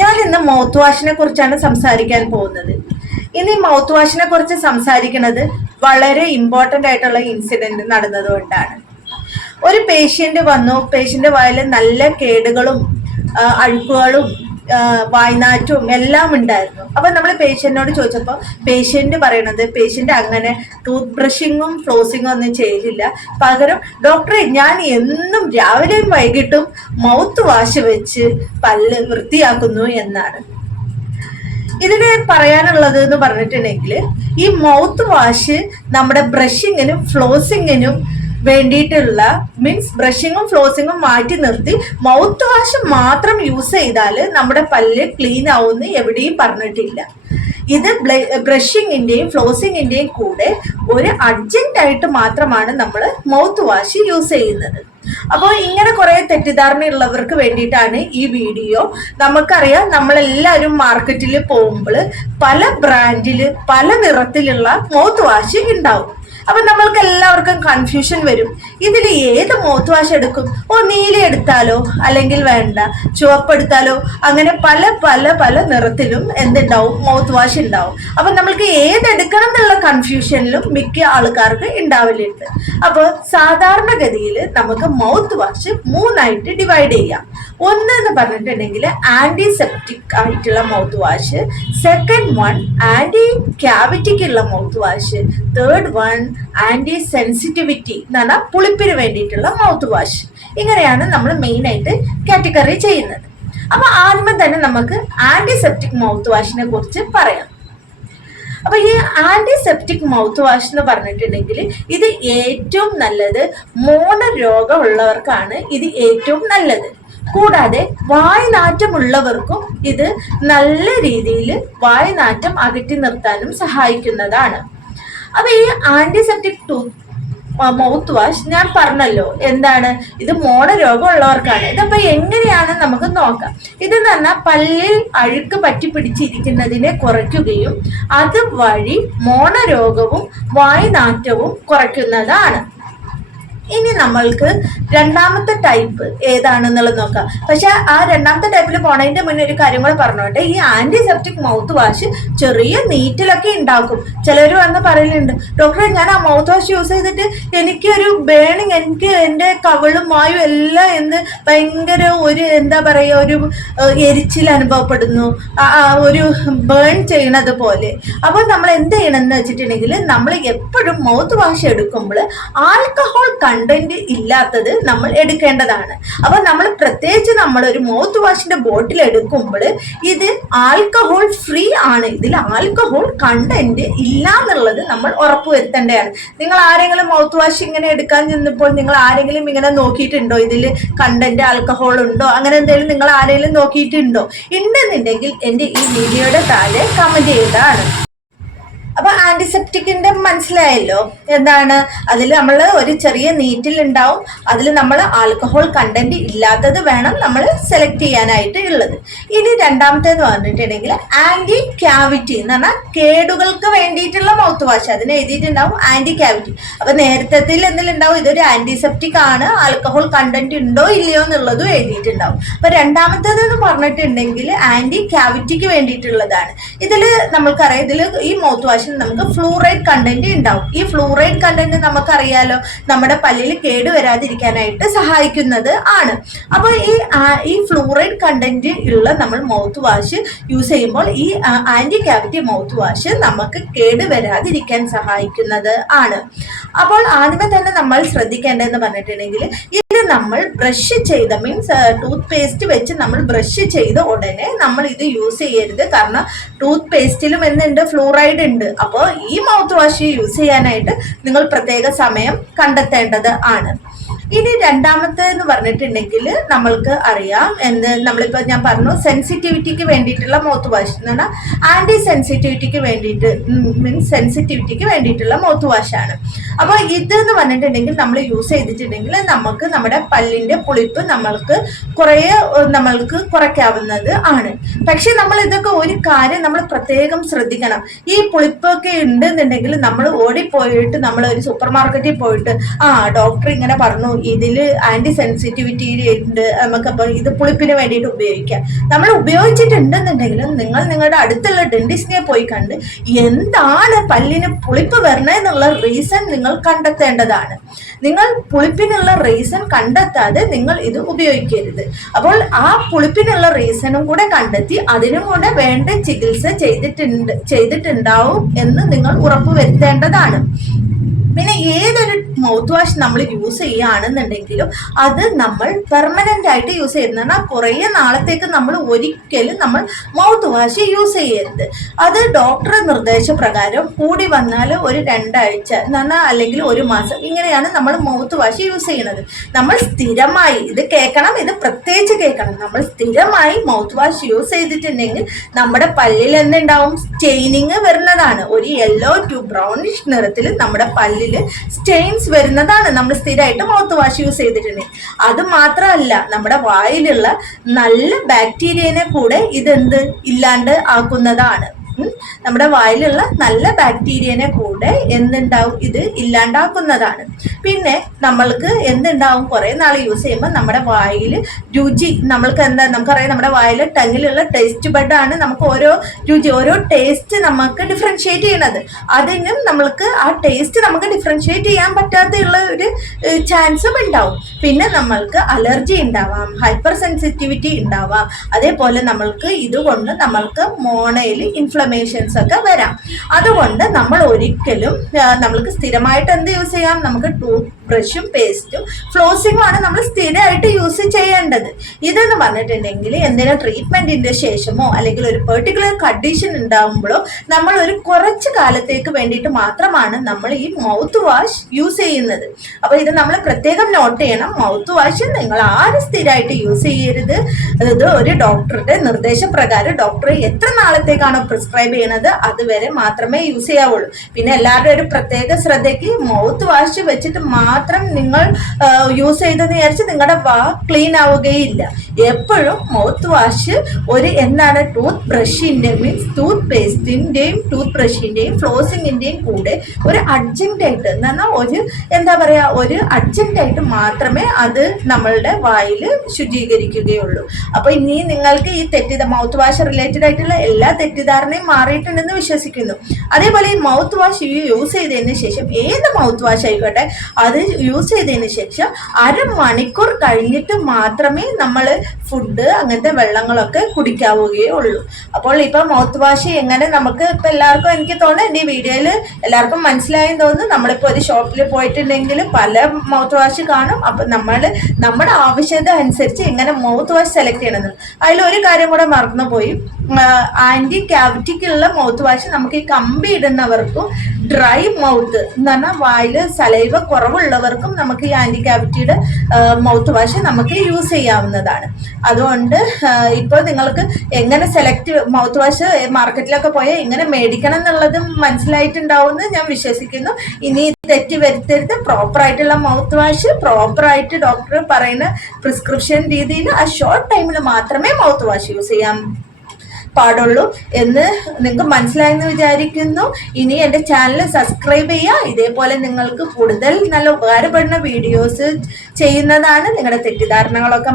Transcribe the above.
ഞാൻ ഇന്ന് മൗത്ത് വാഷിനെ കുറിച്ചാണ് സംസാരിക്കാൻ പോകുന്നത്. ഇനി മൗത്ത് വാഷിനെ കുറിച്ച് സംസാരിക്കുന്നത് വളരെ ഇമ്പോർട്ടന്റ് ആയിട്ടുള്ള ഇൻസിഡന്റ് നടന്നതുകൊണ്ടാണ്. ഒരു പേഷ്യന്റ് വന്നു, പേഷ്യന്റ് വായിൽ നല്ല കേടുകളും അഴുക്കുകളും വായ്നാറ്റവും എല്ലാം ഉണ്ടായിരുന്നു. അപ്പൊ നമ്മൾ പേഷ്യന്റിനോട് ചോദിച്ചപ്പോൾ പേഷ്യന്റ് പറയണത് പേഷ്യന്റ് അങ്ങനെ ടൂത്ത് ബ്രഷിങ്ങും ഫ്ലോസിങ്ങും ഒന്നും ചെയ്തില്ല. പകരം ഡോക്ടറെ ഞാൻ എന്നും രാവിലെയും വൈകിട്ടും മൗത്ത് വാഷ് വെച്ച് പല്ല് വൃത്തിയാക്കുന്നു എന്നാണ്. ഇതിന് പറയാനുള്ളത് എന്ന് പറഞ്ഞിട്ടുണ്ടെങ്കിൽ ഈ മൗത്ത് വാഷ് നമ്മുടെ ബ്രഷിങ്ങിനും ഫ്ലോസിങ്ങിനും വേണ്ടിയിട്ടുള്ള മീൻസ് ബ്രഷിങ്ങും ഫ്ലോസിങ്ങും മാറ്റി നിർത്തി മൗത്ത് വാഷ് മാത്രം യൂസ് ചെയ്താൽ നമ്മുടെ പല്ല് ക്ലീൻ ആവുമെന്ന് എവിടെയും പറഞ്ഞിട്ടില്ല. ഇത് ബ്രഷിങ്ങിന്റെയും ഫ്ലോസിങ്ങിന്റെയും കൂടെ ഒരു അഡ്ജന്റ് ആയിട്ട് മാത്രമാണ് നമ്മൾ മൗത്ത് വാഷ് യൂസ് ചെയ്യുന്നത്. അപ്പോൾ ഇങ്ങനെ കുറെ തെറ്റിദ്ധാരണയുള്ളവർക്ക് വേണ്ടിയിട്ടാണ് ഈ വീഡിയോ. നമുക്കറിയാം, നമ്മളെല്ലാവരും മാർക്കറ്റിൽ പോകുമ്പോൾ പല ബ്രാൻഡില് പല നിറത്തിലുള്ള മൗത്ത് വാഷ് ഉണ്ടാവും. അപ്പൊ നമ്മൾക്ക് എല്ലാവർക്കും കൺഫ്യൂഷൻ വരും, ഇതിൽ ഏത് മൗത്ത് വാഷ് എടുക്കും? നീല എടുത്താലോ, അല്ലെങ്കിൽ വേണ്ട ചുവപ്പ് എടുത്താലോ? അങ്ങനെ പല പല പല നിറത്തിലും എന്തുണ്ടാവും, മൗത്ത് വാഷ് ഉണ്ടാവും. അപ്പൊ നമ്മൾക്ക് ഏതെടുക്കണം എന്നുള്ള കൺഫ്യൂഷനിലും മിക്ക ആൾക്കാർക്ക് ഉണ്ടാവലുണ്ട്. അപ്പൊ സാധാരണഗതിയിൽ നമുക്ക് മൗത്ത് വാഷ് മൂന്നായിട്ട് ഡിവൈഡ് ചെയ്യാം. ഒന്ന് എന്ന് പറഞ്ഞിട്ടുണ്ടെങ്കിൽ ആന്റിസെപ്റ്റിക് ആയിട്ടുള്ള mouth wash, second one anti ക്യാവിറ്റിക്കുള്ള mouth wash, third one anti sensitivity എന്ന് പറഞ്ഞാൽ പുളിപ്പിന് വേണ്ടിയിട്ടുള്ള മൗത്ത് വാഷ്. ഇങ്ങനെയാണ് നമ്മൾ മെയിൻ ആയിട്ട് കാറ്റഗറി ചെയ്യുന്നത്. അപ്പൊ ആദ്യമേ തന്നെ നമുക്ക് ആന്റിസെപ്റ്റിക് മൗത്ത് വാഷിനെ കുറിച്ച് പറയാം. അപ്പൊ ഈ ആന്റിസെപ്റ്റിക് മൗത്ത് വാഷ് എന്ന് പറഞ്ഞിട്ടുണ്ടെങ്കിൽ ഇത് ഏറ്റവും നല്ലത് മോണരോഗം ഉള്ളവർക്കാണ് ഇത് ഏറ്റവും നല്ലത്. കൂടാതെ വായ്നാറ്റമുള്ളവർക്കും ഇത് നല്ല രീതിയിൽ വായ്നാറ്റം അകറ്റി നിർത്താനും സഹായിക്കുന്നതാണ്. അപ്പൊ ഈ ആന്റിസെപ്റ്റിക് മൗത്ത് വാഷ് ഞാൻ പറഞ്ഞല്ലോ എന്താണ്, ഇത് മോണരോഗം ഉള്ളവർക്കാണ്. ഇതപ്പോ എങ്ങനെയാണ് നമുക്ക് നോക്കാം. ഇതെന്ന് പറഞ്ഞാൽ പല്ലിൽ അഴുക്ക് പറ്റി പിടിച്ചിരിക്കുന്നതിനെ കുറയ്ക്കുകയും അതുവഴി മോണരോഗവും വായ്നാറ്റവും കുറയ്ക്കുന്നതാണ്. ഇനി നമ്മൾക്ക് രണ്ടാമത്തെ ടൈപ്പ് ഏതാണെന്നുള്ളത് നോക്കാം. പക്ഷെ ആ രണ്ടാമത്തെ ടൈപ്പിൽ പോണതിന്റെ മുന്നേ ഒരു കാര്യം കൂടെ പറഞ്ഞോട്ടെ. ഈ ആന്റിസെപ്റ്റിക് മൗത്ത് വാഷ് ചെറിയ നീറ്റിലൊക്കെ ഉണ്ടാക്കും. ചിലർ വന്ന് പറയലുണ്ട്, ഡോക്ടറെ ഞാൻ ആ മൗത്ത് വാഷ് യൂസ് ചെയ്തിട്ട് എനിക്കൊരു ബേണിങ്, എനിക്ക് എൻ്റെ കവിളും വായും എല്ലാം ഭയങ്കര ഒരു എന്താ പറയുക, ഒരു എരിച്ചിൽ അനുഭവപ്പെടുന്നു, ഒരു ബേൺ ചെയ്യണത് പോലെ. അപ്പോൾ നമ്മൾ എന്ത് ചെയ്യണമെന്ന് വെച്ചിട്ടുണ്ടെങ്കിൽ നമ്മൾ എപ്പോഴും മൗത്ത് വാഷ് എടുക്കുമ്പോൾ ആൽക്കഹോൾ കണ്ടന്റ് ഇല്ലാത്തത് നമ്മൾ എടുക്കേണ്ടതാണ്. അപ്പൊ നമ്മൾ പ്രത്യേകിച്ച് നമ്മൾ ഒരു മൗത്ത് വാഷിന്റെ ബോട്ടിൽ എടുക്കുമ്പോൾ ഇത് ആൽക്കഹോൾ ഫ്രീ ആണ്, ഇതിൽ ആൽക്കഹോൾ കണ്ടന്റ് ഇല്ല എന്നുള്ളത് നമ്മൾ ഉറപ്പുവരുത്തേണ്ടതാണ്. നിങ്ങൾ ആരെങ്കിലും മൗത്ത് വാഷ് ഇങ്ങനെ എടുക്കാൻ ചെന്നപ്പോൾ നിങ്ങൾ ആരെങ്കിലും ഇങ്ങനെ നോക്കിയിട്ടുണ്ടോ, ഇതിൽ കണ്ടന്റ് ആൽക്കഹോൾ ഉണ്ടോ, അങ്ങനെ എന്തെങ്കിലും നിങ്ങൾ ആരെങ്കിലും നോക്കിയിട്ടുണ്ടോ? ഉണ്ടെന്നുണ്ടെങ്കിൽ എൻ്റെ ഈ വീഡിയോയുടെ താഴെ കമന്റ് ചെയ്തതാണ്. അപ്പൊ ആന്റിസെപ്റ്റിക്കിന്റെ മനസ്സിലായല്ലോ എന്താണ്. അതിൽ നമ്മൾ ഒരു ചെറിയ നീറ്റിൽ ഉണ്ടാവും, അതിൽ നമ്മൾ ആൽക്കഹോൾ കണ്ടന്റ് ഇല്ലാത്തത് വേണം നമ്മൾ സെലക്ട് ചെയ്യാനായിട്ട് ഉള്ളത്. ഇനി രണ്ടാമത്തേന്ന് പറഞ്ഞിട്ടുണ്ടെങ്കിൽ ആന്റി ക്യാവിറ്റി എന്ന് പറഞ്ഞാൽ കേടുകൾക്ക് വേണ്ടിയിട്ടുള്ള മൗത്ത് വാഷ്. അതിന് എഴുതിയിട്ടുണ്ടാവും ആന്റി ക്യാവിറ്റി. അപ്പൊ നേരത്തെ എന്തിലുണ്ടാവും, ഇതൊരു ആന്റിസെപ്റ്റിക് ആണ്, ആൽക്കഹോൾ കണ്ടന്റ് ഉണ്ടോ ഇല്ലയോ എന്നുള്ളതും എഴുതിയിട്ടുണ്ടാവും. അപ്പൊ രണ്ടാമത്തേതെന്ന് പറഞ്ഞിട്ടുണ്ടെങ്കിൽ ആന്റി ക്യാവിറ്റിക്ക് വേണ്ടിയിട്ടുള്ളതാണ്. ഇതിൽ നമ്മൾക്കറിയാം, ഇതിൽ ഈ മൗത്ത് വാഷ് നമുക്ക് ഫ്ലൂറൈഡ് കണ്ടന്റ് ഉണ്ടാവും. ഈ ഫ്ലൂറൈഡ് കണ്ടന്റ് നമുക്കറിയാലോ നമ്മുടെ പല്ലിൽ കേട് വരാതിരിക്കാനായിട്ട് സഹായിക്കുന്നത് ആണ്. അപ്പോൾ ഈ ഫ്ലൂറൈഡ് കണ്ടന്റ് ഉള്ള നമ്മൾ മൗത്ത് വാഷ് യൂസ് ചെയ്യുമ്പോൾ ഈ ആന്റി ക്യാവിറ്റി മൗത്ത് വാഷ് നമുക്ക് കേട് വരാതിരിക്കാൻ സഹായിക്കുന്നത് ആണ്. അപ്പോൾ ആദ്യമേ തന്നെ നമ്മൾ ശ്രദ്ധിക്കേണ്ടതെന്ന് പറഞ്ഞിട്ടുണ്ടെങ്കിൽ ഇത് നമ്മൾ ബ്രഷ് ചെയ്ത മീൻസ് ടൂത്ത് പേസ്റ്റ് വെച്ച് നമ്മൾ ബ്രഷ് ചെയ്ത ഉടനെ നമ്മൾ ഇത് യൂസ് ചെയ്യരുത്. കാരണം ടൂത്ത് പേസ്റ്റിലും എന്തുണ്ട്, ഫ്ലൂറൈഡ് ഉണ്ട്. അപ്പോൾ ഈ മൗത്ത് വാഷ് യൂസ് ചെയ്യാനായിട്ട് നിങ്ങൾ പ്രത്യേക സമയം കണ്ടെത്തേണ്ടത് ആണ്. ഇനി രണ്ടാമത്തേന്ന് പറഞ്ഞിട്ടുണ്ടെങ്കിൽ നമ്മൾക്ക് അറിയാം നമ്മളിപ്പോൾ ഞാൻ പറഞ്ഞു സെൻസിറ്റിവിറ്റിക്ക് വേണ്ടിയിട്ടുള്ള മൗത്ത് വാഷ് എന്ന് പറഞ്ഞാൽ ആന്റി സെൻസിറ്റിവിറ്റിക്ക് വേണ്ടിയിട്ട് മീൻസ് സെൻസിറ്റിവിറ്റിക്ക് വേണ്ടിയിട്ടുള്ള മൗത്ത് വാഷാണ്. അപ്പോൾ ഇതെന്ന് പറഞ്ഞിട്ടുണ്ടെങ്കിൽ നമ്മൾ യൂസ് ചെയ്തിട്ടുണ്ടെങ്കിൽ നമുക്ക് നമ്മുടെ പല്ലിന്റെ പുളിപ്പ് നമ്മൾക്ക് കുറയ്ക്കാവുന്നത് ആണ്. പക്ഷെ നമ്മൾ ഇതൊക്കെ ഒരു കാര്യം നമ്മൾ പ്രത്യേകം ശ്രദ്ധിക്കണം. ഈ പുളിപ്പൊക്കെ ഉണ്ടെന്നുണ്ടെങ്കിൽ നമ്മൾ ഓടിപ്പോയിട്ട് നമ്മൾ ഒരു സൂപ്പർ മാർക്കറ്റിൽ പോയിട്ട് ഡോക്ടർ ഇങ്ങനെ പറഞ്ഞു ഇതിൽ ആന്റി സെൻസിറ്റിവിറ്റി ഉണ്ട്, നമുക്കപ്പോൾ ഇത് പുളിപ്പിന് വേണ്ടിയിട്ട് ഉപയോഗിക്കാം. നമ്മൾ ഉപയോഗിച്ചിട്ടുണ്ടെന്നുണ്ടെങ്കിലും നിങ്ങൾ നിങ്ങളുടെ അടുത്തുള്ള ഡെന്റിസ്റ്റിനെ പോയി കണ്ട് എന്താണ് പല്ലിന് പുളിപ്പ് വരണേന്നുള്ള റീസൺ നിങ്ങൾ കണ്ടെത്തേണ്ടതാണ്. നിങ്ങൾ പുളിപ്പിനുള്ള റീസൺ കണ്ടെത്താതെ നിങ്ങൾ ഇത് ഉപയോഗിക്കരുത്. അപ്പോൾ ആ പുളിപ്പിനുള്ള റീസണും കൂടെ കണ്ടെത്തി അതിനും കൂടെ വേണ്ട ചികിത്സ ചെയ്തിട്ടുണ്ടാവും എന്ന് നിങ്ങൾ ഉറപ്പുവരുത്തേണ്ടതാണ്. പിന്നെ ഏതൊരു മൗത്ത് വാഷ് നമ്മൾ യൂസ് ചെയ്യുകയാണെന്നുണ്ടെങ്കിലും അത് നമ്മൾ പെർമനന്റ് ആയിട്ട് യൂസ് ചെയ്യുന്ന കുറേ നാളത്തേക്ക് നമ്മൾ ഒരിക്കലും നമ്മൾ മൗത്ത് വാഷ് യൂസ് ചെയ്യരുത്. അത് ഡോക്ടറുടെ നിർദ്ദേശപ്രകാരം കൂടി വന്നാൽ ഒരു 2 ആഴ്ച അല്ലെങ്കിൽ 1 മാസം ഇങ്ങനെയാണ് നമ്മൾ മൗത്ത് വാഷ് യൂസ് ചെയ്യുന്നത്. നമ്മൾ സ്ഥിരമായി ഇത് കേൾക്കണം, ഇത് പ്രത്യേകിച്ച് കേൾക്കണം. നമ്മൾ സ്ഥിരമായി മൗത്ത് വാഷ് യൂസ് ചെയ്തിട്ടുണ്ടെങ്കിൽ നമ്മുടെ പല്ലിൽ എന്തുണ്ടാവും, സ്റ്റെയിനിങ് വരുന്നതാണ്. ഒരു യെല്ലോ ടു ബ്രൗണിഷ് നിറത്തിൽ നമ്മുടെ പല്ലിൽ സ്റ്റെയിൻസ് വരുന്നതാണ് നമ്മൾ സ്ഥിരമായിട്ട് മൗത്ത് വാഷ് യൂസ് ചെയ്തിട്ടുണ്ടെങ്കിൽ. അത് മാത്രമല്ല, നമ്മുടെ വായിലുള്ള നല്ല ബാക്ടീരിയനെ കൂടെ ഇതെന്ത് ഇല്ലാണ്ട് ആക്കുന്നതാണ്. നമ്മുടെ വായിലുള്ള നല്ല ബാക്ടീരിയനെ കൂടെ എന്തുണ്ടാവും, ഇത് ഇല്ലാണ്ടാക്കുന്നതാണ്. പിന്നെ നമ്മൾക്ക് എന്തുണ്ടാവും, കുറെ നാൾ യൂസ് ചെയ്യുമ്പോൾ നമ്മുടെ വായിൽ രുചി, നമ്മൾക്ക് നമുക്കറിയാം നമ്മുടെ വായിൽ ടങ്ങിലുള്ള ടേസ്റ്റ് ബഡാണ് നമുക്ക് ഓരോ രുചി, ഓരോ ടേസ്റ്റ് നമുക്ക് ഡിഫറൻഷിയേറ്റ് ചെയ്യണത്. അതിനും നമ്മൾക്ക് ആ ടേസ്റ്റ് നമുക്ക് ഡിഫറൻഷിയേറ്റ് ചെയ്യാൻ പറ്റാത്തുള്ള ഒരു ചാൻസും ഉണ്ടാവും. പിന്നെ നമ്മൾക്ക് അലർജി ഉണ്ടാവാം, ഹൈപ്പർ സെൻസിറ്റിവിറ്റി ഉണ്ടാവാം. അതേപോലെ നമ്മൾക്ക് ഇതുകൊണ്ട് നമ്മൾക്ക് മോണയിൽ ഇൻഫ്ലമേഷൻസ് ഒക്കെ വരാം. അതുകൊണ്ട് നമ്മൾ ഒരിക്കലും നമ്മൾക്ക് സ്ഥിരമായിട്ട് എന്ത് യൂസ് ചെയ്യാം, നമുക്ക് ടൂത്ത് ബ്രഷും പേസ്റ്റും ഫ്ലോസിങ്ങും ആണ് നമ്മൾ സ്ഥിരമായിട്ട് യൂസ് ചെയ്യേണ്ടത്. ഇതെന്ന് പറഞ്ഞിട്ടുണ്ടെങ്കിൽ എന്തെങ്കിലും ട്രീറ്റ്മെന്റിന്റെ ശേഷമോ അല്ലെങ്കിൽ ഒരു പെർട്ടിക്കുലർ കണ്ടീഷൻ ഉണ്ടാകുമ്പോഴോ നമ്മൾ ഒരു കുറച്ച് കാലത്തേക്ക് വേണ്ടിയിട്ട് മാത്രമാണ് നമ്മൾ ഈ മൗത്ത് വാഷ് യൂസ് ചെയ്യുന്നത്. അപ്പൊ ഇത് നമ്മൾ പ്രത്യേകം നോട്ട് ചെയ്യണം. മൗത്ത് വാഷ് നിങ്ങൾ ആരും സ്ഥിരമായിട്ട് യൂസ് ചെയ്യരുത്. അത് ഒരു ഡോക്ടറുടെ നിർദ്ദേശപ്രകാരം ഡോക്ടർ എത്ര നാളത്തേക്കാണോ പ്രിസ്ക്രൈബ് ചെയ്യണത് അതുവരെ മാത്രമേ യൂസ് ചെയ്യാവുള്ളൂ. പിന്നെ എല്ലാവരുടെ ഒരു പ്രത്യേക ശ്രദ്ധയ്ക്ക് മൗത്ത് വാഷ് വെച്ചിട്ട് മാത്രം നിങ്ങൾ യൂസ് ചെയ്തെന്ന് വിചാരിച്ച് നിങ്ങളുടെ വാ ക്ലീൻ ആവുകയില്ല. എപ്പോഴും മൗത്ത് വാഷ് ഒരു എന്താണ് ടൂത്ത് ബ്രഷിന്റെ മീൻസ് ടൂത്ത് പേസ്റ്റിന്റെയും ടൂത്ത് ബ്രഷിന്റെയും ഫ്ലോസിങ്ങിന്റെയും കൂടെ ഒരു അഡ്ജന്റ് ആയിട്ട് ഒരു അഡ്ജന്റ് ആയിട്ട് മാത്രമേ അത് നമ്മളുടെ വായിൽ ശുചീകരിക്കുകയുള്ളൂ. അപ്പൊ ഇനി നിങ്ങൾക്ക് ഈ മൗത്ത് വാഷ് റിലേറ്റഡ് ആയിട്ടുള്ള എല്ലാ തെറ്റിദ്ധാരണയും മാറിയിട്ടുണ്ടെന്ന് വിശ്വസിക്കുന്നു. അതേപോലെ ഈ മൗത്ത് വാഷ് യൂസ് ചെയ്തതിന് ശേഷം ഏത് മൗത്ത് വാഷ് ആയിക്കോട്ടെ അത് യൂസ് ചെയ്തതിന് ശേഷം 1/2 മണിക്കൂർ കഴിഞ്ഞിട്ട് മാത്രമേ നമ്മൾ ഫുഡ് അങ്ങനത്തെ വെള്ളങ്ങളൊക്കെ കുടിക്കാവുകയുള്ളൂ. അപ്പോൾ ഇപ്പൊ മൗത്ത് വാഷ് എങ്ങനെ നമുക്ക് ഇപ്പൊ എല്ലാവർക്കും എനിക്ക് തോന്നുന്നു എൻ്റെ ഈ വീഡിയോയിൽ എല്ലാവർക്കും മനസ്സിലായെന്ന് തോന്നുന്നു. നമ്മളിപ്പോൾ ഒരു ഷോപ്പിൽ പോയിട്ടുണ്ടെങ്കിൽ പല മൗത്ത് വാഷ് കാണും. അപ്പൊ നമ്മുടെ ആവശ്യത അനുസരിച്ച് എങ്ങനെ മൗത്ത് വാഷ് സെലക്ട് ചെയ്യണമെന്ന്. അതിലൊരു കാര്യം കൂടെ മറന്നുപോയി, ആന്റി ക്യാവിറ്റിക്കുള്ള മൗത്ത് വാഷ് നമുക്ക് ഈ കമ്പി ഇടുന്നവർക്കും ഡ്രൈ മൗത്ത് എന്ന് പറഞ്ഞാൽ വായില് സലൈവ കുറവുള്ളവർക്കും നമുക്ക് ഈ ആന്റി ക്യാവിറ്റിയുടെ മൗത്ത് വാഷ് നമുക്ക് യൂസ് ചെയ്യാവുന്നതാണ്. അതുകൊണ്ട് ഇപ്പോൾ നിങ്ങൾക്ക് എങ്ങനെ മൗത്ത് വാഷ് മാർക്കറ്റിലൊക്കെ പോയാൽ എങ്ങനെ മേടിക്കണം എന്നുള്ളതും മനസ്സിലായിട്ടുണ്ടാവുമെന്ന് ഞാൻ വിശ്വസിക്കുന്നു. ഇനി തെറ്റ് വരുത്തരുത്. പ്രോപ്പറായിട്ടുള്ള മൗത്ത് വാഷ് പ്രോപ്പറായിട്ട് ഡോക്ടർ പറയുന്ന പ്രിസ്ക്രിപ്ഷൻ രീതിയിൽ ആ ഷോർട്ട് ടൈമിൽ മാത്രമേ മൗത്ത് വാഷ് യൂസ് ചെയ്യാൻ പാടുള്ളൂ എന്ന് നിങ്ങൾക്ക് മനസ്സിലായെന്ന് വിചാരിക്കുന്നു. ഇനി എൻ്റെ ചാനൽ സബ്സ്ക്രൈബ് ചെയ്യുക. ഇതേപോലെ നിങ്ങൾക്ക് കൂടുതൽ നല്ല ഉപകാരപ്പെടുന്ന വീഡിയോസ് ചെയ്യുന്നതാണ്. നിങ്ങളുടെ തെറ്റിദ്ധാരണകളൊക്കെ